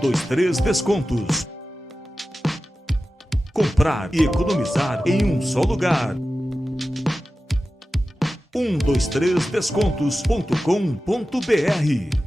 123 Descontos. Comprar e economizar em um só lugar. 123descontos.com.br.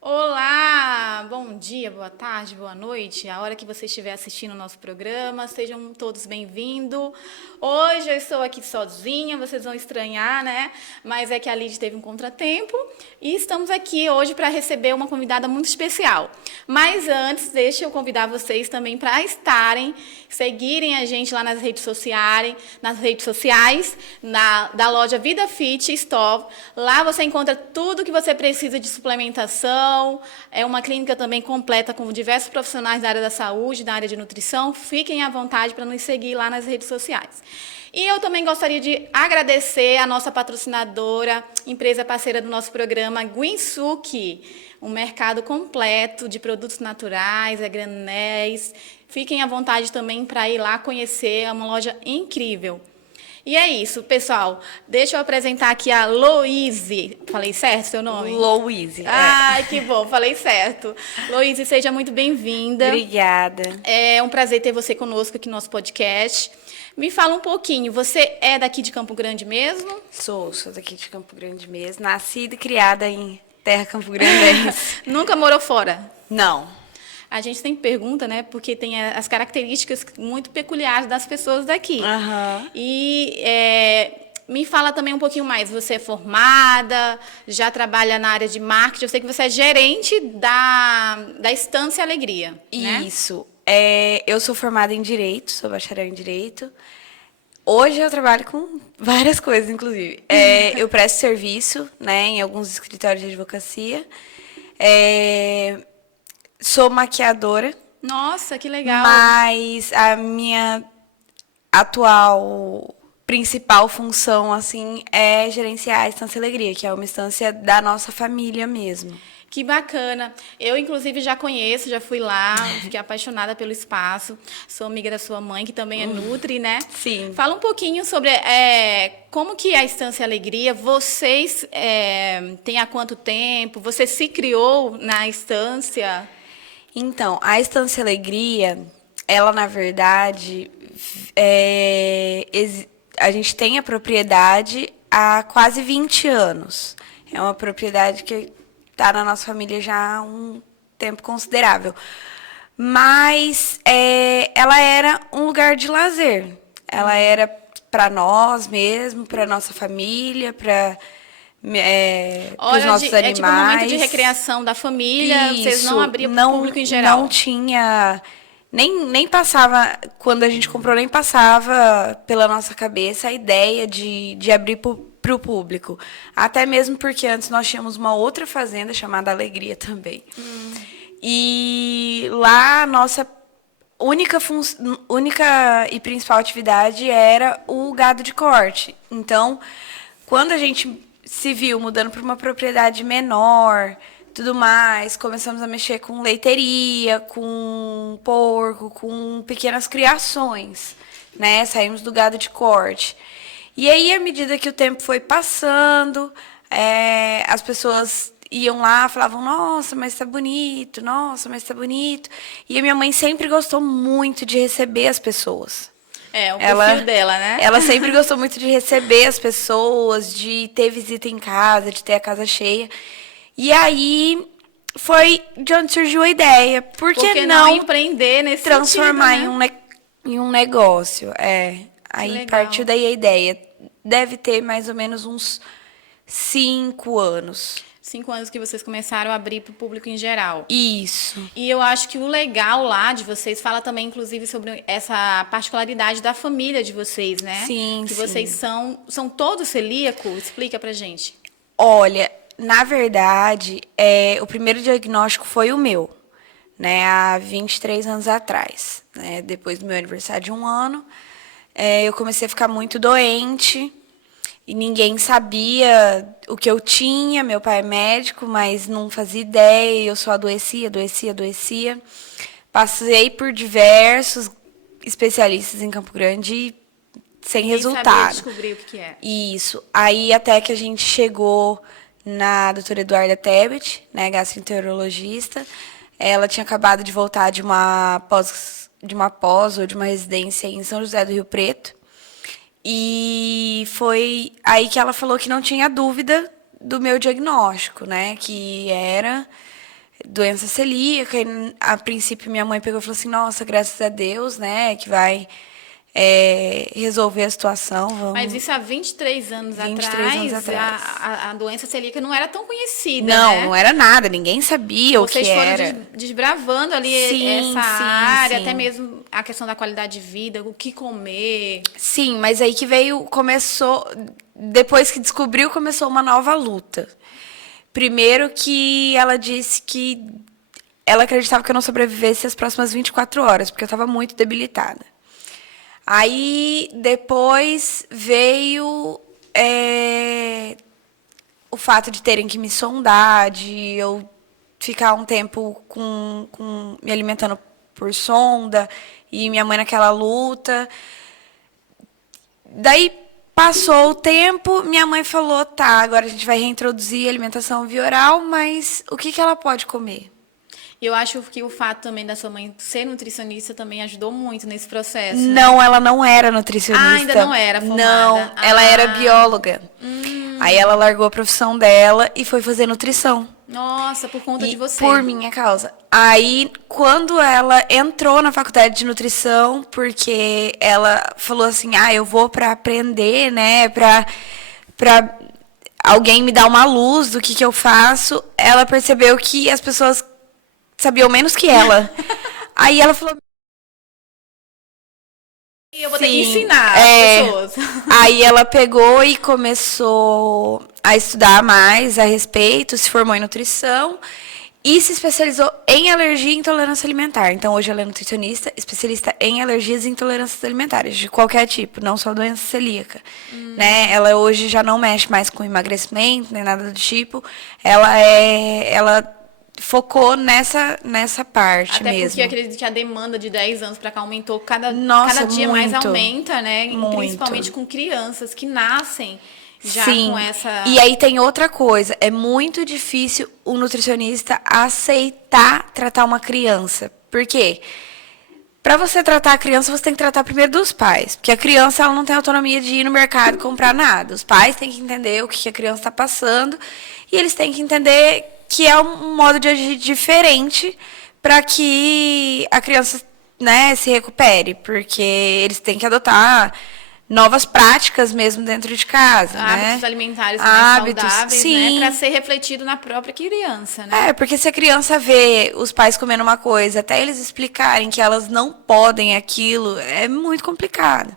Olá, bom dia, boa tarde, boa noite. A hora que você estiver assistindo o nosso programa, sejam todos bem-vindos. Hoje eu estou aqui sozinha, vocês vão estranhar, né? Mas é que a Lid teve um contratempo e estamos aqui hoje para receber uma convidada muito especial. Mas antes, deixa eu convidar vocês também para seguirem a gente lá nas redes sociais, da loja Vida Fit Store. Lá você encontra tudo que você precisa de suplementação. É uma clínica também completa com diversos profissionais da área da saúde, da área de nutrição. Fiquem à vontade para nos seguir lá nas redes sociais. E eu também gostaria de agradecer a nossa patrocinadora, empresa parceira do nosso programa, Guinsuki, um mercado completo de produtos naturais, a granéis. Fiquem à vontade também para ir lá conhecer, é uma loja incrível. E é isso, pessoal. Deixa eu apresentar aqui a Loíse. Falei certo seu nome? Loíse. Ai, que bom, falei certo. Loíse, seja muito bem-vinda. Obrigada. É um prazer ter você conosco aqui no nosso podcast. Me fala um pouquinho, você é daqui de Campo Grande mesmo? Sou daqui de Campo Grande mesmo. Nascida e criada em terra campograndense. Nunca morou fora? Não. A gente sempre pergunta, né? Porque tem as características muito peculiares das pessoas daqui. Uhum. E me fala também um pouquinho mais. Você é formada, já trabalha na área de marketing. Eu sei que você é gerente da Estância Alegria, né? Isso. Eu sou formada em Direito, sou bacharel em Direito. Hoje eu trabalho com várias coisas, inclusive. Eu presto serviço, né, em alguns escritórios de advocacia. Sou maquiadora. Nossa, que legal. Mas a minha atual principal função, assim, é gerenciar a Estância Alegria, que é uma estância da nossa família mesmo. Que bacana. Eu, inclusive, já conheço, já fui lá, fiquei apaixonada pelo espaço. Sou amiga da sua mãe, que também é Nutri, né? Sim. Fala um pouquinho sobre como que é a Estância Alegria. Vocês têm há quanto tempo? Você se criou na estância? Então, a Estância Alegria, ela, na verdade, a gente tem a propriedade há quase 20 anos. É uma propriedade que está na nossa família já há um tempo considerável. Mas ela era um lugar de lazer. Ela era para nós mesmo, para nossa família, para os nossos animais. É tipo um momento de recreação da família. Isso, vocês não abriam para o público em geral? Não tinha... Nem passava, quando a gente comprou, nem passava pela nossa cabeça a ideia de abrir para o público. Até mesmo porque antes nós tínhamos uma outra fazenda chamada Alegria também. E lá a nossa única e principal atividade era o gado de corte. Então, quando a gente se viu mudando para uma propriedade menor, tudo mais, começamos a mexer com leiteria, com porco, com pequenas criações, né? Saímos do gado de corte. E aí, à medida que o tempo foi passando, as pessoas iam lá, falavam, nossa, mas tá bonito, nossa, mas tá bonito. E a minha mãe sempre gostou muito de receber as pessoas. É, o perfil dela, né? Ela sempre gostou muito de receber as pessoas, de ter visita em casa, de ter a casa cheia. E aí foi de onde surgiu a ideia. Por que não empreender nesse transformar sentido, né? em um negócio? Aí legal. partiu daí a ideia. Deve ter mais ou menos uns 5 anos. 5 anos que vocês começaram a abrir para o público em geral. Isso. E eu acho que o legal lá de vocês fala também, inclusive, sobre essa particularidade da família de vocês, né? Sim, que sim. vocês são todos celíacos? Explica pra gente. Olha, na verdade, o primeiro diagnóstico foi o meu, né? Há 23 anos atrás. Né? Depois do meu aniversário de 1 ano, eu comecei a ficar muito doente. E ninguém sabia o que eu tinha. Meu pai é médico, mas não fazia ideia. Eu só adoecia. Passei por diversos especialistas em Campo Grande sem resultado. Sabia descobrir o que é. Isso. Aí até que a gente chegou na doutora Eduarda Tebet, né, gastroenterologista. Ela tinha acabado de voltar de uma pós ou de uma residência em São José do Rio Preto. E foi aí que ela falou que não tinha dúvida do meu diagnóstico, né? Que era doença celíaca. E, a princípio, minha mãe pegou e falou assim, nossa, graças a Deus, né? Que vai resolver a situação. Mas isso há 23 anos 23 anos atrás. A doença celíaca não era tão conhecida, Não, né? não era nada. Ninguém sabia Vocês o que foram era. desbravando ali Sim, essa área, sim. até mesmo a questão da qualidade de vida, o que comer. Sim, mas aí que começou, depois que descobriu, começou uma nova luta. Primeiro que ela disse que ela acreditava que eu não sobrevivesse as próximas 24 horas, porque eu estava muito debilitada. Aí, depois, veio o fato de terem que me sondar, de eu ficar um tempo me alimentando por sonda, e minha mãe naquela luta. Daí, passou o tempo, minha mãe falou, tá, agora a gente vai reintroduzir a alimentação via oral, mas o que ela pode comer? E eu acho que o fato também da sua mãe ser nutricionista também ajudou muito nesse processo. Não, ela não era nutricionista. Ah, ainda não era formada. Não, ela era bióloga. Aí ela largou a profissão dela e foi fazer nutrição. Nossa, por conta de você. Por minha causa. Aí, quando ela entrou na faculdade de nutrição, porque ela falou assim, eu vou para aprender, né, pra alguém me dar uma luz do que eu faço, ela percebeu que as pessoas sabiam menos que ela. Aí ela falou... E eu vou ter que ensinar as pessoas. Aí ela pegou e começou a estudar mais a respeito, se formou em nutrição e se especializou em alergia e intolerância alimentar. Então, hoje ela é nutricionista, especialista em alergias e intolerâncias alimentares, de qualquer tipo, não só doença celíaca. Né? Ela hoje já não mexe mais com emagrecimento, nem nada do tipo. Ela focou nessa parte Até mesmo. porque eu acredito que a demanda de 10 anos para cá aumentou, cada dia muito, mais aumenta, né? Muito. Principalmente com crianças que nascem já Sim. com essa... E aí tem outra coisa, é muito difícil o nutricionista aceitar tratar uma criança. Por quê? Para você tratar a criança, você tem que tratar primeiro dos pais. Porque a criança ela não tem autonomia de ir no mercado comprar nada. Os pais têm que entender o que a criança está passando e eles têm que entender que é um modo de agir diferente para que a criança, né, se recupere, porque eles têm que adotar novas práticas mesmo dentro de casa, hábitos né? alimentares mais saudáveis, sim. né, para ser refletido na própria criança, né? Porque se a criança vê os pais comendo uma coisa, até eles explicarem que elas não podem aquilo, é muito complicado.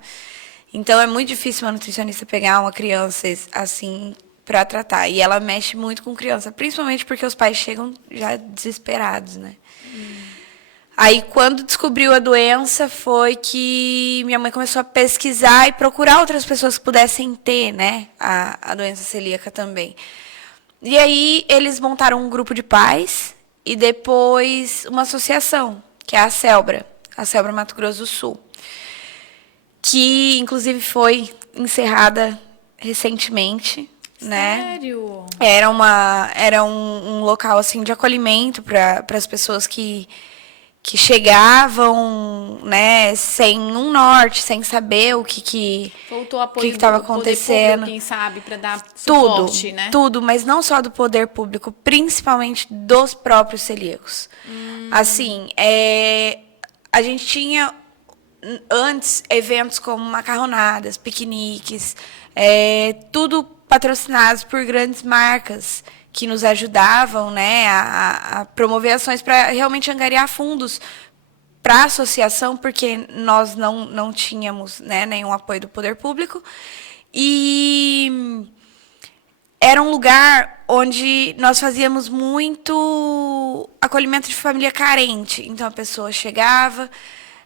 Então é muito difícil uma nutricionista pegar uma criança assim para tratar. E ela mexe muito com criança, principalmente porque os pais chegam já desesperados, né? Aí, quando descobriu a doença, foi que minha mãe começou a pesquisar e procurar outras pessoas que pudessem ter, né, a doença celíaca também. E aí, eles montaram um grupo de pais e depois uma associação, que é a Celbra Mato Grosso do Sul. Que, inclusive, foi encerrada recentemente, né? Sério? Era um local assim de acolhimento para as pessoas que chegavam, né, sem um norte, sem saber o que Faltou apoio estava do poder acontecendo. público, quem sabe, para dar Tudo, suporte, né? tudo, mas não só do poder público, principalmente dos próprios celíacos. Assim, a gente tinha antes eventos como macarronadas, piqueniques, tudo patrocinados por grandes marcas que nos ajudavam, né, a promover ações para realmente angariar fundos para a associação, porque nós não tínhamos, né, nenhum apoio do poder público. E era um lugar onde nós fazíamos muito acolhimento de família carente. Então, a pessoa chegava,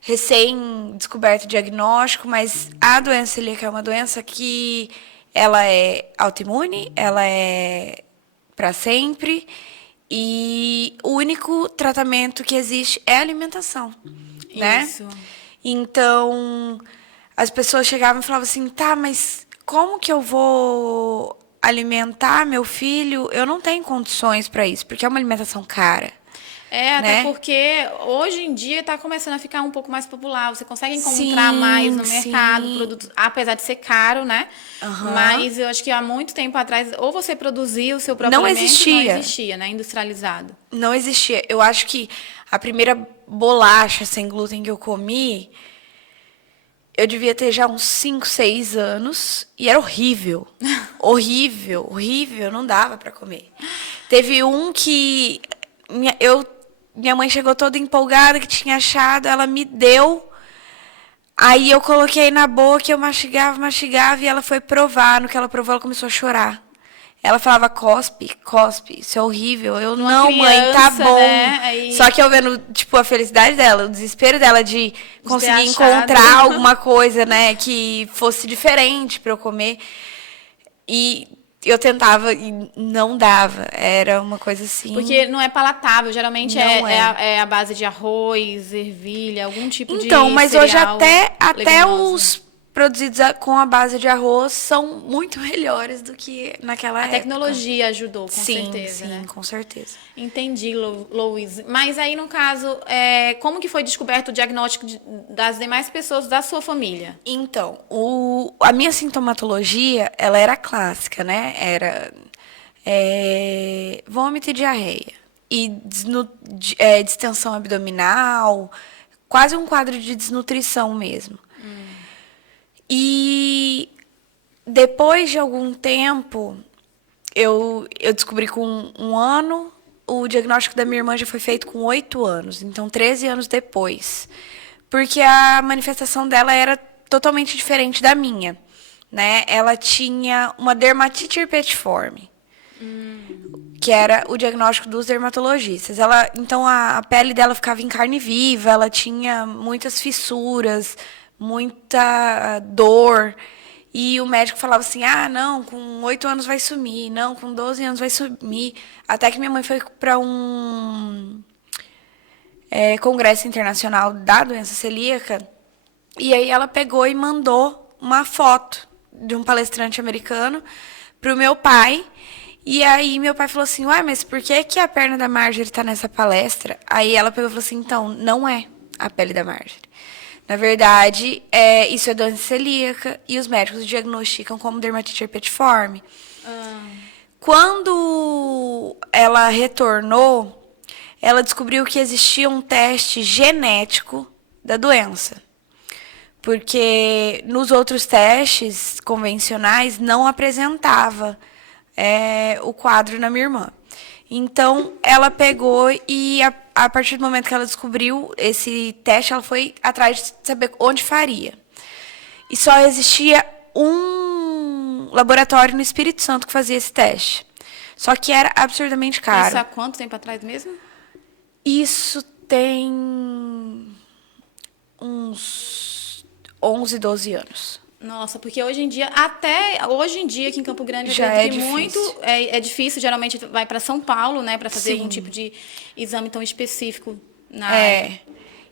recém-descoberto o diagnóstico, mas a doença celíaca é uma doença que ela é autoimune, ela é para sempre, e o único tratamento que existe é a alimentação, né? Isso. Então, as pessoas chegavam e falavam assim, tá, mas como que eu vou alimentar meu filho? Eu não tenho condições para isso, porque é uma alimentação cara. Até né? porque hoje em dia está começando a ficar um pouco mais popular. Você consegue encontrar Sim, mais no mercado sim. produtos, apesar de ser caro, né? Aham. Mas eu acho que há muito tempo atrás, ou você produzia o seu próprio Não alimento, existia. não existia, né? Industrializado. Não existia. Eu acho que a primeira bolacha sem glúten que eu comi, eu devia ter já uns 5, 6 anos. E era horrível. Horrível, horrível. Não dava para comer. Teve um que minha mãe chegou toda empolgada, que tinha achado, ela me deu. Aí eu coloquei na boca, eu mastigava, e ela foi provar. No que ela provou, ela começou a chorar. Ela falava, cospe, isso é horrível. Eu, Uma não, mãe, tá criança, bom. né? Aí- Só que eu vendo, tipo, a felicidade dela, o desespero dela de conseguir achado. encontrar alguma coisa, né, que fosse diferente para eu comer. E eu tentava e não dava. Era uma coisa assim. Porque não é palatável, geralmente Não é a base de arroz, ervilha, algum tipo de Então, mas hoje cereal até leguminoso. os produzidos com a base de arroz são muito melhores do que naquela A época. tecnologia ajudou, com sim, certeza, sim, né? com certeza. Entendi, Louise. Mas aí, no caso, como que foi descoberto o diagnóstico das demais pessoas da sua família? Então, a minha sintomatologia, ela era clássica, né? Era vômito e diarreia. E distensão abdominal, quase um quadro de desnutrição mesmo. E depois de algum tempo, eu descobri com 1 ano, o diagnóstico da minha irmã já foi feito com 8 anos, então 13 anos depois. Porque a manifestação dela era totalmente diferente da minha, né? Ela tinha uma dermatite herpetiforme, que era o diagnóstico dos dermatologistas. Então, a pele dela ficava em carne viva, ela tinha muitas fissuras, muita dor. E o médico falava assim, não, com 8 anos vai sumir, não, com 12 anos vai sumir. Até que minha mãe foi para um congresso internacional da doença celíaca, e aí ela pegou e mandou uma foto de um palestrante americano pro meu pai. E aí meu pai falou assim, mas por que a perna da Marjorie tá nessa palestra? Aí ela pegou e falou assim, então, não é a pele da Marjorie. Na verdade, isso é doença celíaca e os médicos diagnosticam como dermatite herpetiforme. Quando ela retornou, ela descobriu que existia um teste genético da doença. Porque nos outros testes convencionais não apresentava o quadro na minha irmã. Então, ela pegou e, a partir do momento que ela descobriu esse teste, ela foi atrás de saber onde faria. E só existia um laboratório no Espírito Santo que fazia esse teste. Só que era absurdamente caro. Isso há quanto tempo atrás mesmo? Isso tem uns 11, 12 anos. Nossa, porque hoje em dia, até hoje em dia aqui em Campo Grande, Já acredito que é muito difícil. é difícil, geralmente vai para São Paulo, né, para fazer Sim. algum tipo de exame tão específico na área.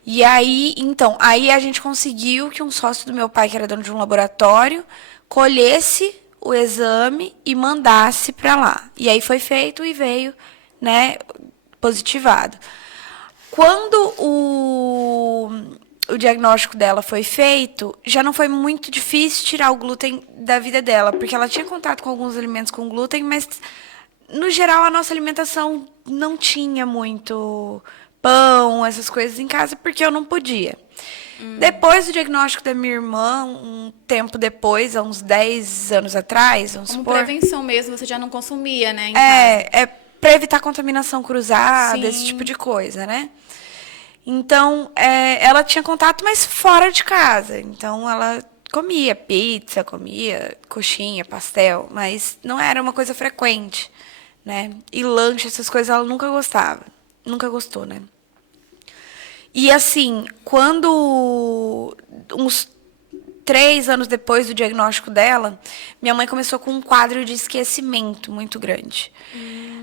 E aí, então, aí a gente conseguiu que um sócio do meu pai, que era dono de um laboratório, colhesse o exame e mandasse para lá. E aí foi feito e veio, né, positivado. Quando o diagnóstico dela foi feito, já não foi muito difícil tirar o glúten da vida dela, porque ela tinha contato com alguns alimentos com glúten, mas, no geral, a nossa alimentação não tinha muito pão, essas coisas em casa, porque eu não podia. Depois do diagnóstico da minha irmã, um tempo depois, há uns 10 anos atrás, vamos Como supor... prevenção mesmo, você já não consumia, né, em casa. É para evitar contaminação cruzada, Sim. esse tipo de coisa, né? Então, ela tinha contato, mas fora de casa. Então, ela comia pizza, comia coxinha, pastel, mas não era uma coisa frequente, né? E lanche, essas coisas, ela nunca gostava. Nunca gostou, né? E, assim, quando... Uns 3 anos depois do diagnóstico dela, minha mãe começou com um quadro de esquecimento muito grande.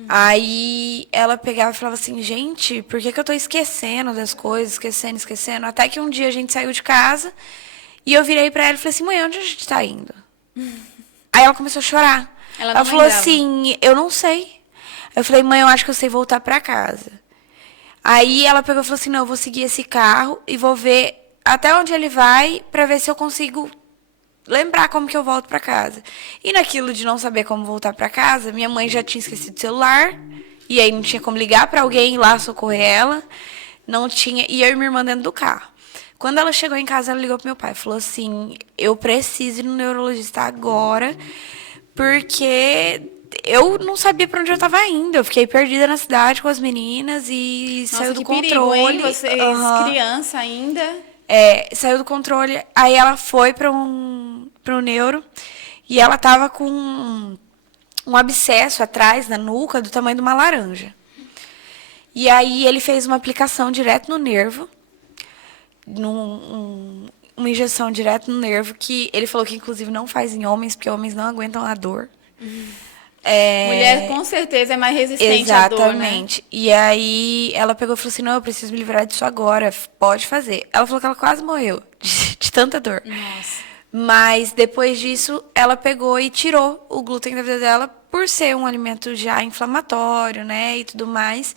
Aí ela pegava e falava assim, gente, por que eu tô esquecendo das coisas, esquecendo? Até que um dia a gente saiu de casa e eu virei pra ela e falei assim, mãe, onde a gente tá indo? Aí ela começou a chorar. Ela falou lembrava. assim, eu não sei. Eu falei, mãe, eu acho que eu sei voltar pra casa. Aí ela pegou e falou assim, não, eu vou seguir esse carro e vou ver até onde ele vai pra ver se eu consigo lembrar como que eu volto pra casa. E naquilo de não saber como voltar pra casa, minha mãe já tinha esquecido o celular, e aí não tinha como ligar pra alguém ir lá socorrer ela, não tinha, e eu e minha irmã dentro do carro. Quando ela chegou em casa, ela ligou pro meu pai, falou assim, eu preciso ir no neurologista agora, porque eu não sabia pra onde eu tava indo, eu fiquei perdida na cidade com as meninas e Nossa, saiu do que perigo, controle. hein? Vocês, Aham. criança ainda. Saiu do controle, aí ela foi pro neuro e ela tava com um abscesso atrás na nuca do tamanho de uma laranja. E aí ele fez uma aplicação direto no nervo, uma injeção direto no nervo, que ele falou que inclusive não faz em homens, porque homens não aguentam a dor. Mulher com certeza é mais resistente à dor, né? Exatamente. E aí ela pegou e falou assim, não, eu preciso me livrar disso agora, pode fazer. Ela falou que ela quase morreu de tanta dor. Nossa. Mas depois disso, ela pegou e tirou o glúten da vida dela por ser um alimento já inflamatório, né, e tudo mais.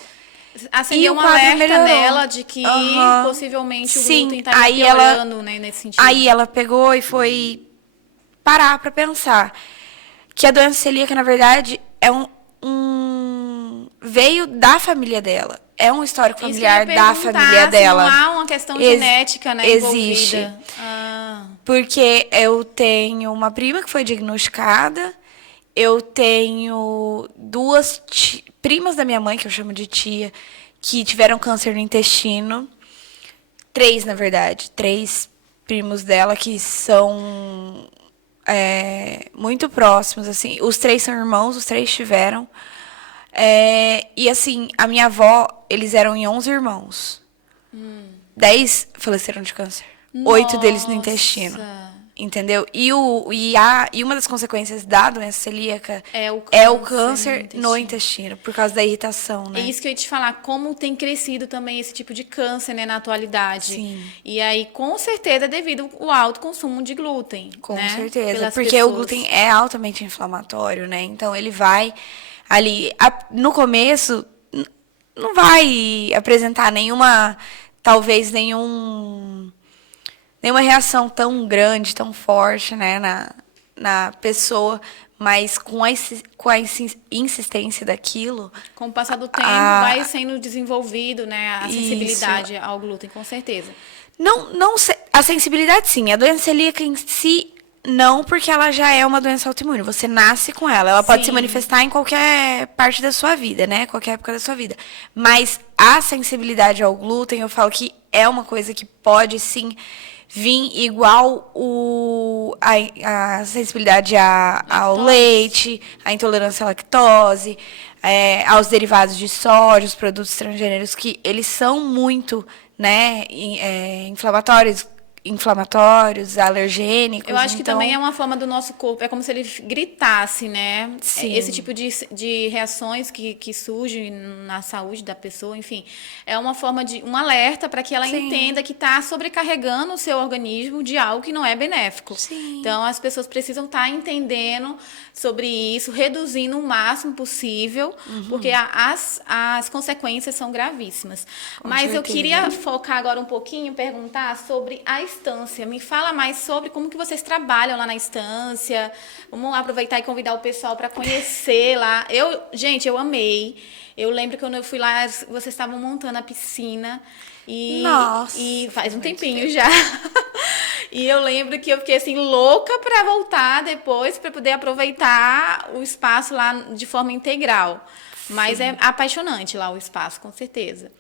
Acendeu o um quadro alerta melhorou. nela de que Aham. possivelmente o Sim, glúten estava aí piorando, né, nesse sentido. Aí ela pegou e foi parar para pensar que a doença celíaca, na verdade, é veio da família dela. É um histórico Isso que eu familiar ia da perguntar, família se dela. não há uma questão genética, né, existe. envolvida. Ah. Porque eu tenho uma prima que foi diagnosticada, eu tenho 2 primas da minha mãe, que eu chamo de tia, que tiveram câncer no intestino. 3, na verdade. 3 primos dela que são muito próximos, assim. Os 3 são irmãos, os 3 tiveram. E, assim, a minha avó, eles eram em 11 irmãos. 10 faleceram de câncer. 8 deles no intestino. Nossa. Entendeu? E uma das consequências da doença celíaca É o câncer no intestino, por causa da irritação, né? É isso que eu ia te falar, como tem crescido também esse tipo de câncer, né, na atualidade. Sim. E aí, com certeza, é devido ao alto consumo de glúten. Com né, certeza, pelas porque pessoas. o glúten é altamente inflamatório, né? Então ele vai ali, no começo, não vai apresentar talvez nenhuma reação tão grande, tão forte, né, na pessoa, mas com a insistência daquilo... Com o passar do tempo, vai sendo desenvolvido, né, a sensibilidade ao glúten, com certeza. A sensibilidade, sim. A doença celíaca em si, não, porque ela já é uma doença autoimune. Você nasce com ela. Ela pode Sim. se manifestar em qualquer parte da sua vida, né? Qualquer época da sua vida. Mas a sensibilidade ao glúten, eu falo que é uma coisa que pode, sim, vir igual a sensibilidade ao leite, a intolerância à lactose, aos derivados de soja, os produtos transgêneros, que eles são muito, né, inflamatórios, inflamatórios, alergênicos. Eu acho que então... também é uma forma do nosso corpo, é como se ele gritasse, né? Sim. Esse tipo de reações que surgem na saúde da pessoa, enfim, é uma forma de um alerta para que ela Sim. entenda que está sobrecarregando o seu organismo de algo que não é benéfico. Sim. Então, as pessoas precisam estar entendendo sobre isso, reduzindo o máximo possível, porque as consequências são gravíssimas. Mas eu queria focar agora um pouquinho, perguntar sobre a estância. Me fala mais sobre como que vocês trabalham lá na estância. Vamos aproveitar e convidar o pessoal para conhecer lá. Gente, eu amei. Eu lembro que quando eu fui lá, vocês estavam montando a piscina. Nossa, e faz um tempinho já. E eu lembro que eu fiquei assim louca para voltar depois para poder aproveitar o espaço lá de forma integral. Mas é apaixonante lá o espaço, com certeza.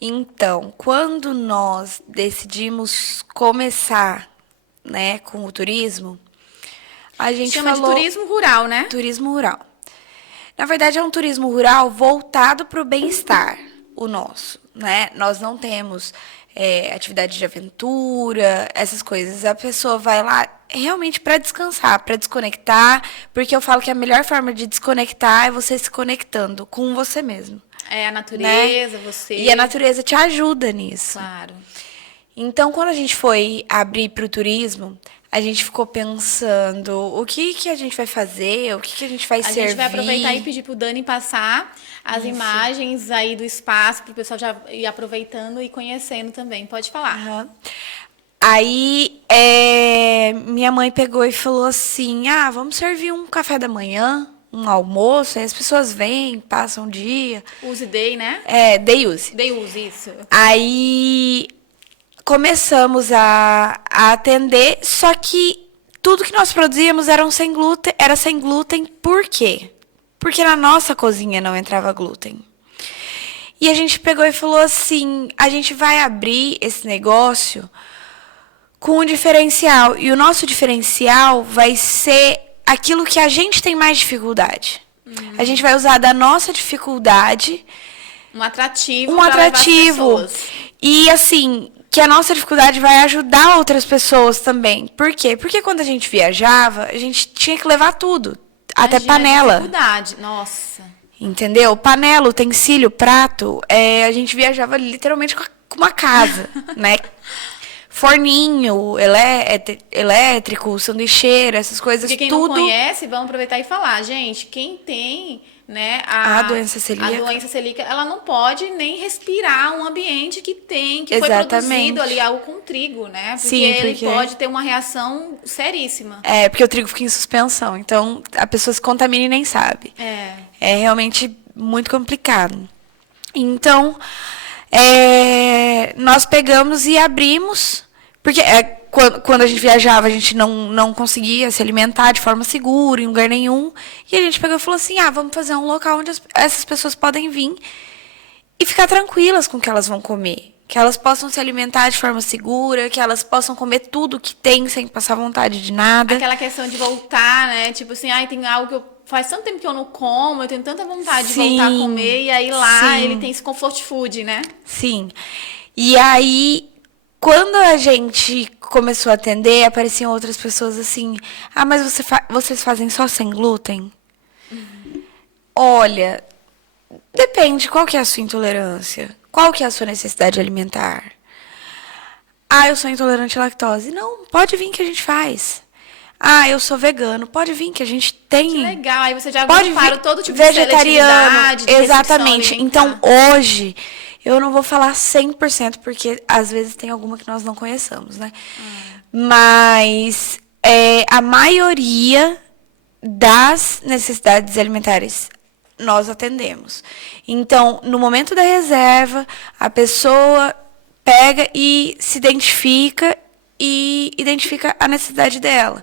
Então, quando nós decidimos começar, né, com o turismo, a gente Chama falou... de turismo rural, né? Turismo rural. Na verdade, é um turismo rural voltado para o bem-estar, o nosso, né? Nós não temos atividade de aventura, essas coisas. A pessoa vai lá realmente para descansar, para desconectar, porque eu falo que a melhor forma de desconectar é você se conectando com você mesmo. É a natureza, né? você... E a natureza te ajuda nisso. Claro. Então, quando a gente foi abrir para o turismo, a gente ficou pensando o que a gente vai fazer, o que a gente vai servir. A gente vai aproveitar e pedir pro Dani passar as imagens aí do espaço, para o pessoal já ir aproveitando e conhecendo também. Pode falar. Uhum. Aí, minha mãe pegou e falou assim, vamos servir um café da manhã, um almoço, aí as pessoas vêm, passam o dia. Use Day, né? Day use. Day use, isso. Aí começamos a atender, só que tudo que nós produzíamos era sem glúten. Por quê? Porque na nossa cozinha não entrava glúten. E a gente pegou e falou assim, a gente vai abrir esse negócio com um diferencial. E o nosso diferencial vai ser aquilo que a gente tem mais dificuldade. A gente vai usar da nossa dificuldade... Um atrativo. Um atrativo. E assim... que a nossa dificuldade vai ajudar outras pessoas também. Por quê? Porque quando a gente viajava, a gente tinha que levar tudo. Até panela. Dificuldade. Nossa. Entendeu? Panela, utensílio, prato. A gente viajava literalmente com uma casa, né? Forninho, elétrico, sanduicheira, essas coisas, porque quem tudo. não conhece, vamos aproveitar e falar. Gente, quem tem... né, a doença celíaca. A doença celíaca, ela não pode nem respirar um ambiente que foi produzido ali algo com trigo, né? Porque ele pode ter uma reação seríssima. Porque o trigo fica em suspensão, então a pessoa se contamina e nem sabe. É realmente muito complicado. Então, nós pegamos e abrimos, porque quando a gente viajava, a gente não conseguia se alimentar de forma segura, em lugar nenhum. E a gente pegou e falou assim, vamos fazer um local onde essas pessoas podem vir e ficar tranquilas com o que elas vão comer. Que elas possam se alimentar de forma segura, que elas possam comer tudo que tem sem passar vontade de nada. Aquela questão de voltar, né? Tipo assim, tem algo que faz tanto tempo que eu não como, eu tenho tanta vontade de voltar a comer. E aí lá ele tem esse comfort food, né? Sim. E aí... quando a gente começou a atender, apareciam outras pessoas assim, mas vocês fazem só sem glúten? Olha, depende, qual que é a sua intolerância? Qual que é a sua necessidade alimentar? Eu sou intolerante à lactose. Não, pode vir que a gente faz. Eu sou vegano, pode vir que a gente tem. Que legal, aí você já pode para vir, todo tipo vegetariano, de exatamente. Então, hoje... eu não vou falar 100%, porque às vezes tem alguma que nós não conheçamos, né? Mas a maioria das necessidades alimentares nós atendemos. Então, no momento da reserva, a pessoa pega e se identifica e identifica a necessidade dela.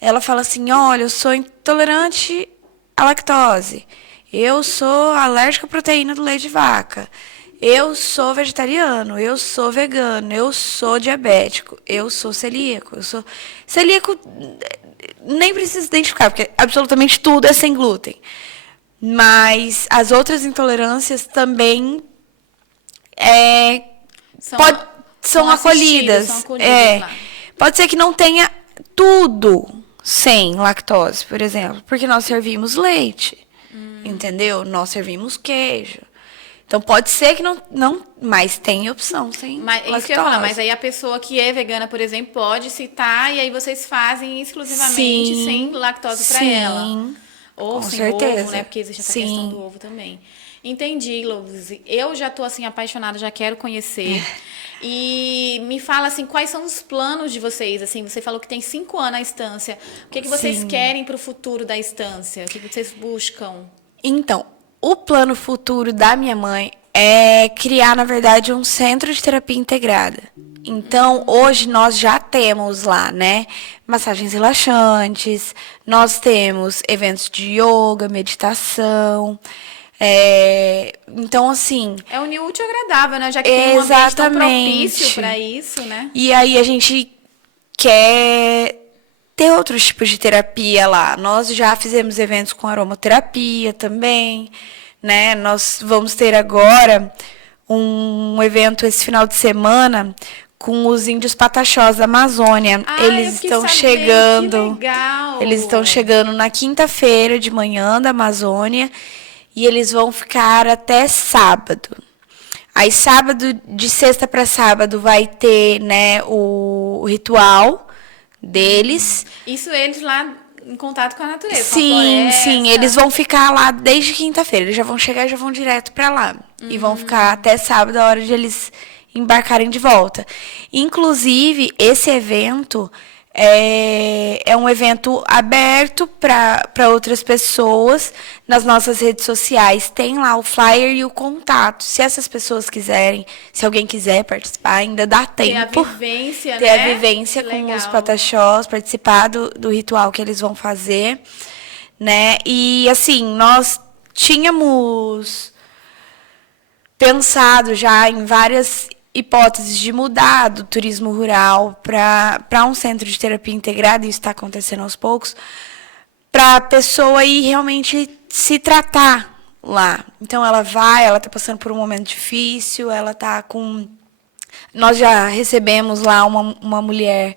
Ela fala assim, olha, eu sou intolerante à lactose. Eu sou alérgica à proteína do leite de vaca. Eu sou vegetariano, eu sou vegano, eu sou diabético, eu sou celíaco. Celíaco, nem preciso identificar, porque absolutamente tudo é sem glúten. Mas as outras intolerâncias também são acolhidas. São acolhidas lá. Pode ser que não tenha tudo sem lactose, por exemplo, porque nós servimos leite, entendeu? Nós servimos queijo. Então, pode ser que não mas tem opção sem lactose. Isso que eu ia falar, mas aí a pessoa que é vegana, por exemplo, pode citar e aí vocês fazem exclusivamente sem lactose para ela. Ou com sem certeza. ovo, né? Porque existe essa questão do ovo também. Entendi, Luz. Eu já tô assim apaixonada, já quero conhecer. E me fala assim, quais são os planos de vocês? Assim, você falou que tem 5 anos a estância. O que vocês querem para o futuro da estância? O que vocês buscam? Então, o plano futuro da minha mãe é criar, na verdade, um centro de terapia integrada. Então, hoje nós já temos lá, né, massagens relaxantes, nós temos eventos de yoga, meditação. Então, assim... É unir o útil ao agradável, né? Já que tem um ambiente tão propício para isso, né? E aí a gente quer ter outros tipos de terapia lá. Nós já fizemos eventos com aromaterapia também, né? Nós vamos ter agora um evento esse final de semana com os índios pataxós da Amazônia. Eles estão chegando. Que legal. Eles estão chegando na quinta-feira de manhã da Amazônia e eles vão ficar até sábado. Aí sábado, de sexta para sábado, vai ter, né, o ritual deles. Isso eles lá em contato com a natureza. Sim, sim. Eles vão ficar lá desde quinta-feira. Eles já vão chegar e já vão direto para lá. E vão ficar até sábado, a hora de eles embarcarem de volta. Inclusive, esse evento é um evento aberto para outras pessoas. Nas nossas redes sociais tem lá o flyer e o contato. Se essas pessoas quiserem, se alguém quiser participar, ainda dá tempo. Ter a vivência com os pataxós, participar do ritual que eles vão fazer, né? E assim, nós tínhamos pensado já em várias hipóteses de mudar do turismo rural para um centro de terapia integrada, e isso está acontecendo aos poucos, para a pessoa ir realmente se tratar lá. Então, ela está passando por um momento difícil, ela está com... Nós já recebemos lá uma mulher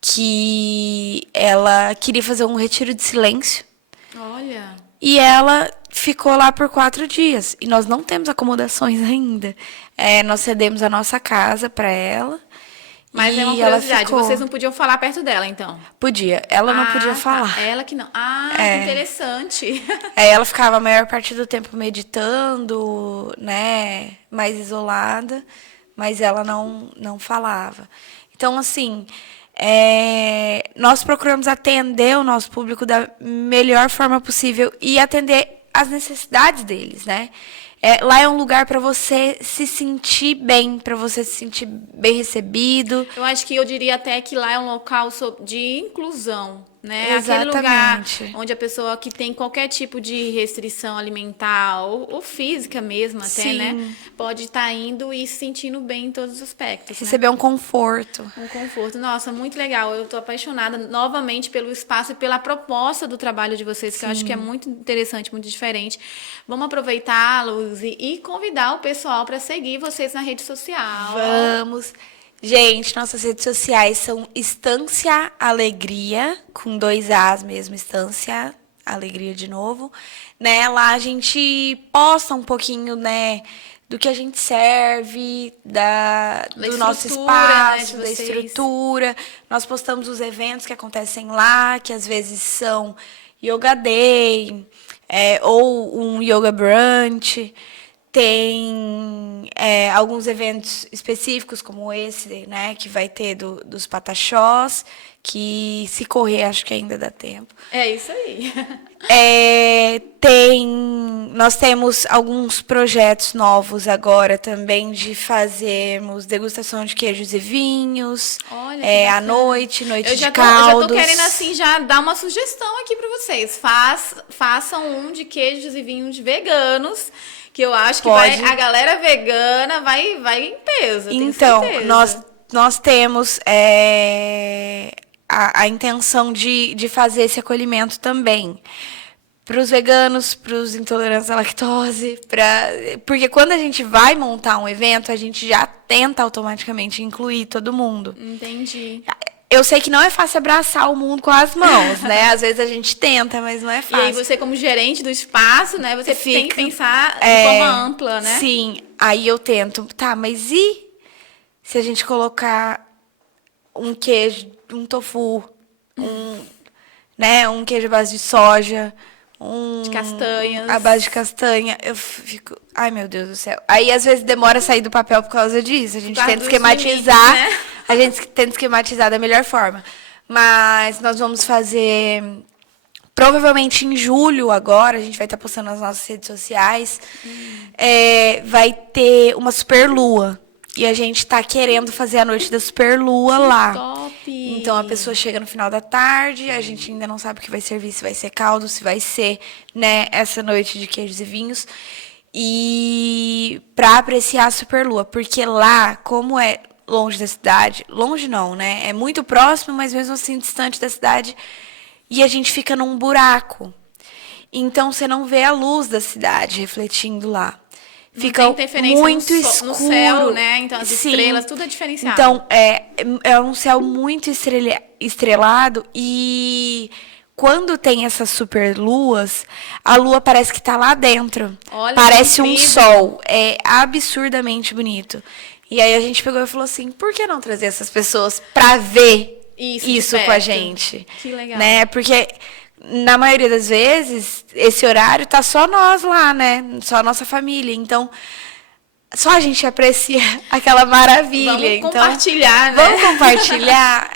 que ela queria fazer um retiro de silêncio. Olha... E ela ficou lá por 4 dias. E nós não temos acomodações ainda. Nós cedemos a nossa casa para ela. Mas é uma curiosidade, vocês não podiam falar perto dela, então? Podia. Ela não podia falar. Ela que não. Que interessante. Ela ficava a maior parte do tempo meditando, né? Mais isolada. Mas ela não falava. Então, assim... nós procuramos atender o nosso público da melhor forma possível e atender as necessidades deles, né? Lá é um lugar para você se sentir bem, para você se sentir bem recebido. Eu acho que eu diria até que lá é um local de inclusão, né? Exatamente. Aquele lugar onde a pessoa que tem qualquer tipo de restrição alimentar ou física mesmo até, Sim. né? Pode estar indo e se sentindo bem em todos os aspectos. Receber um conforto. Um conforto. Nossa, muito legal. Eu estou apaixonada novamente pelo espaço e pela proposta do trabalho de vocês, que eu acho que é muito interessante, muito diferente. Vamos aproveitá-los e convidar o pessoal para seguir vocês na rede social. Vamos. Gente, nossas redes sociais são Estância Alegria, com 2 As mesmo, Estância Alegria de novo. Né? Lá a gente posta um pouquinho, né, do que a gente serve, do nosso espaço, né, da estrutura. Nós postamos os eventos que acontecem lá, que às vezes são Yoga Day, ou um Yoga Brunch. Tem alguns eventos específicos, como esse, né, que vai ter dos pataxós, que se correr, acho que ainda dá tempo. É isso aí. Nós temos alguns projetos novos agora também de fazermos degustação de queijos e vinhos. Olha, à noite de eu já caldos. tô querendo, assim, já dar uma sugestão aqui para vocês. Façam um de queijos e vinhos veganos, que eu acho que a galera vegana vai em peso. Então, nós temos a intenção de fazer esse acolhimento também. Para os veganos, para os intolerantes à lactose, porque quando a gente vai montar um evento, a gente já tenta automaticamente incluir todo mundo. Entendi. eu sei que não é fácil abraçar o mundo com as mãos, né? Às vezes a gente tenta, mas não é E fácil. aí você, como gerente do espaço, né? Você tem que pensar de É, forma ampla, né? Sim, aí eu tento. Tá, mas e se a gente colocar um queijo, um tofu, um queijo à base de soja, De castanhas. à base de castanha? Eu fico, ai meu Deus do céu. Aí às vezes demora a sair do papel por causa disso. A gente causa tenta dos esquematizar, limites, né? a gente tenta esquematizar da melhor forma. Mas nós vamos fazer provavelmente em julho agora, a gente vai estar postando nas nossas redes sociais, vai ter uma superlua. E a gente tá querendo fazer a noite da superlua lá. Top! Então a pessoa chega no final da tarde, a gente ainda não sabe o que vai servir, se vai ser caldo, se vai ser, né, essa noite de queijos e vinhos. E pra apreciar a superlua, porque lá, como é longe da cidade, longe não, né? É muito próximo, mas mesmo assim distante da cidade, e a gente fica num buraco. Então você não vê a luz da cidade refletindo lá. Fica tem interferência muito no escuro. no céu, né? Então as Sim. estrelas, tudo é diferenciado. Então, é um céu muito estrelado e quando tem essas superluas, a lua parece que tá lá dentro. Olha, Parece que um incrível. sol. É absurdamente bonito. E aí a gente pegou e falou assim, por que não trazer essas pessoas pra ver Isso de isso com a perto. gente? Que legal. Né? Porque na maioria das vezes, esse horário tá só nós lá, né? Só a nossa família. Então, só a gente aprecia aquela maravilha. Vamos então, compartilhar, né? Vamos compartilhar.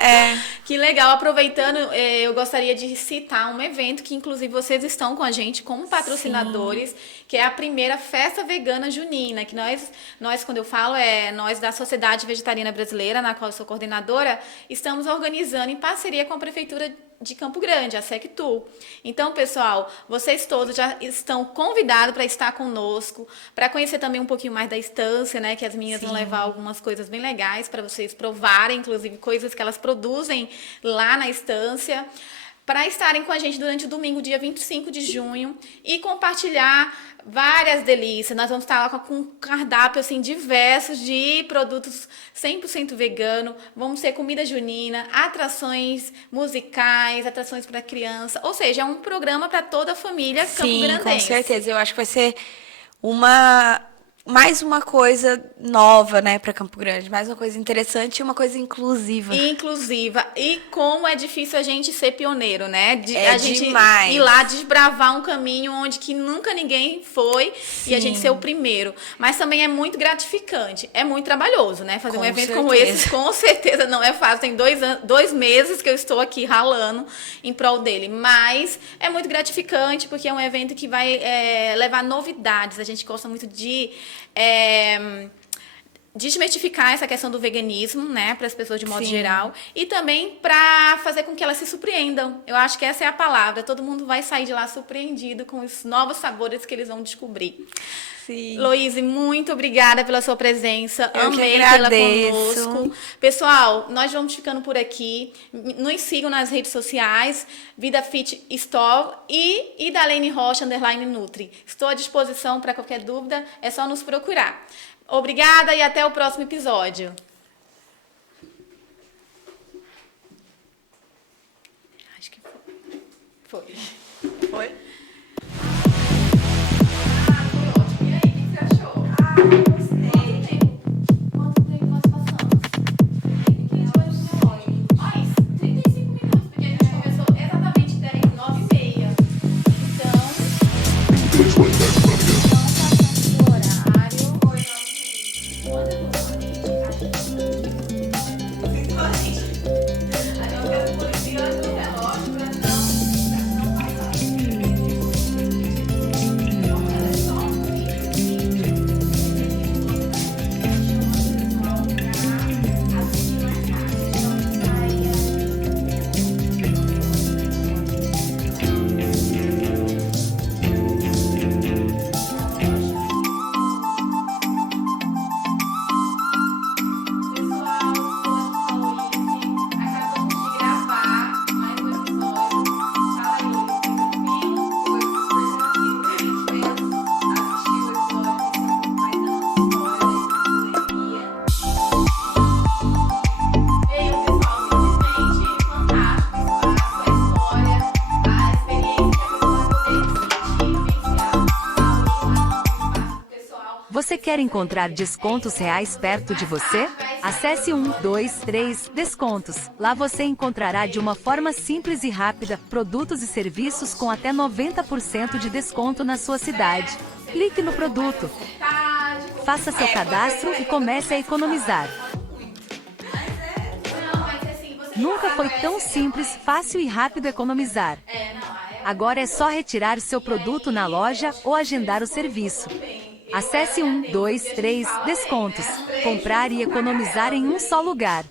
Que legal. Aproveitando, eu gostaria de citar um evento que, inclusive, vocês estão com a gente como patrocinadores, que é a primeira festa vegana junina, que nós, quando eu falo, nós da Sociedade Vegetariana Brasileira, na qual eu sou coordenadora, estamos organizando em parceria com a Prefeitura de Campo Grande, a Sectu. Então, pessoal, vocês todos já estão convidados para estar conosco, para conhecer também um pouquinho mais da estância, né? Que as meninas vão levar algumas coisas bem legais para vocês provarem, inclusive coisas que elas produzem lá na estância, para estarem com a gente durante o domingo, dia 25 de junho, e compartilhar várias delícias. Nós vamos estar lá com um cardápio assim, diversos de produtos 100% vegano. Vamos ter comida junina, atrações musicais, atrações para criança. Ou seja, é um programa para toda a família Sim, campograndense. com certeza. Eu acho que vai ser mais uma coisa nova, né, para Campo Grande. Mais uma coisa interessante e uma coisa inclusiva. Inclusiva. E como é difícil a gente ser pioneiro, né? É gente demais. ir lá desbravar um caminho onde que nunca ninguém foi e a gente ser o primeiro. Mas também é muito gratificante. É muito trabalhoso, né? Fazer Com um evento certeza. como esse, com certeza não é fácil. Tem 2 meses que eu estou aqui ralando em prol dele. Mas é muito gratificante porque é um evento que vai levar novidades. A gente gosta muito de desmistificar essa questão do veganismo, né, para as pessoas de modo geral, e também para fazer com que elas se surpreendam. Eu acho que essa é a palavra. Todo mundo vai sair de lá surpreendido com os novos sabores que eles vão descobrir. Sim. Loíse, muito obrigada pela sua presença. Eu Amei que tê-la agradeço. conosco. Pessoal, nós vamos ficando por aqui. Nos sigam nas redes sociais, Vida Fit Store e Idalene Rocha, _Nutri. Estou à disposição para qualquer dúvida, é só nos procurar. Obrigada e até o próximo episódio. Acho que foi. Foi? Foi ótimo. E aí, o que você achou? Gostei. Quanto tempo nós passamos? 35 minutos, porque a gente começou exatamente 9h30. Então, o horário. Aí eu quero policiando o relógio para não passar. Você quer encontrar descontos reais perto de você? Acesse 123 Descontos. Lá você encontrará de uma forma simples e rápida produtos e serviços com até 90% de desconto na sua cidade. Clique no produto. Faça seu cadastro e comece a economizar. Nunca foi tão simples, fácil e rápido economizar. Agora é só retirar o seu produto na loja ou agendar o serviço. Acesse 123 Descontos. Comprar e economizar em um só lugar.